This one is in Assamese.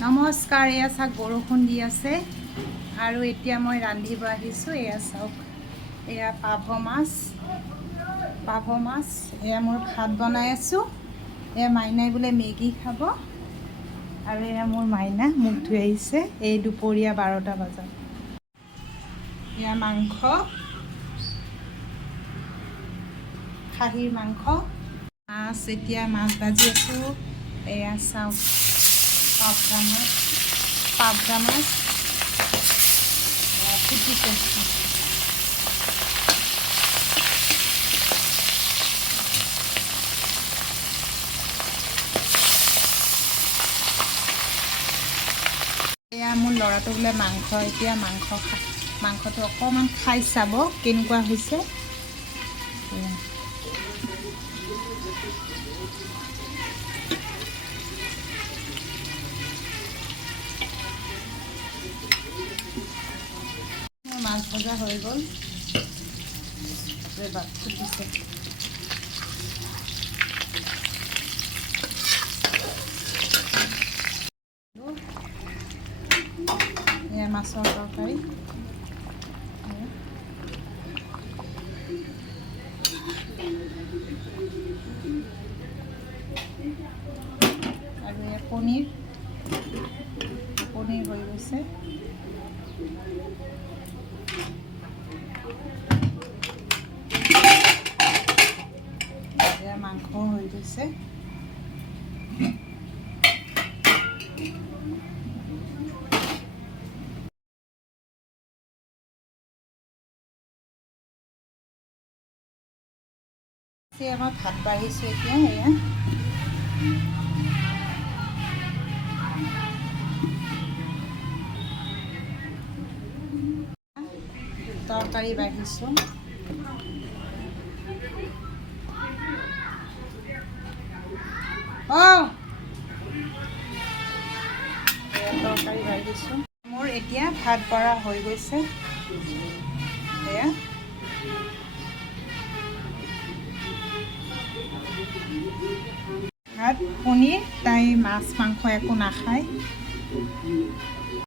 নমস্কাৰ, এয়া চাওক বৰষুণ দি আছে আৰু এতিয়া মই ৰান্ধিব আহিছোঁ। এয়া চাওক, এয়া পাভ মাছ, এয়া মোৰ ভাত বনাই আছোঁ। এয়া মাইনাই বোলে মেগী খাব আৰু এয়া মোৰ মাইনা মুখ ধুই আহিছে এই দুপৰীয়া 12টা বজাত। এয়া মাংস, খাহীৰ মাংস, মাছ, এতিয়া মাছ ভাজি আছোঁ। এয়া চাওক পাবদা মাছ ফুটিছে। এয়া মোৰ ল'ৰাটো বোলে এতিয়া মাংসটো অকণমান খাই চাব কেনেকুৱা হৈছে। মাছ ভজা হৈ গ'ল, ফুটিছে। এয়া মাছৰ তৰকাৰী, আৰু এয়া পনীৰ হৈ গৈছে। এয়া মাংস হৈ গৈছে। মই ভাত বাঢ়িছোঁ এতিয়া। এয়া তৰকাৰী বাঢ়িছোঁ। তৰকাৰী বাঢ়িছোঁ। মোৰ এতিয়া ভাত বঢ়া হৈ গৈছে। এয়া ভাত, পনীৰ, তাই মাছ মাংস একো নাখায়।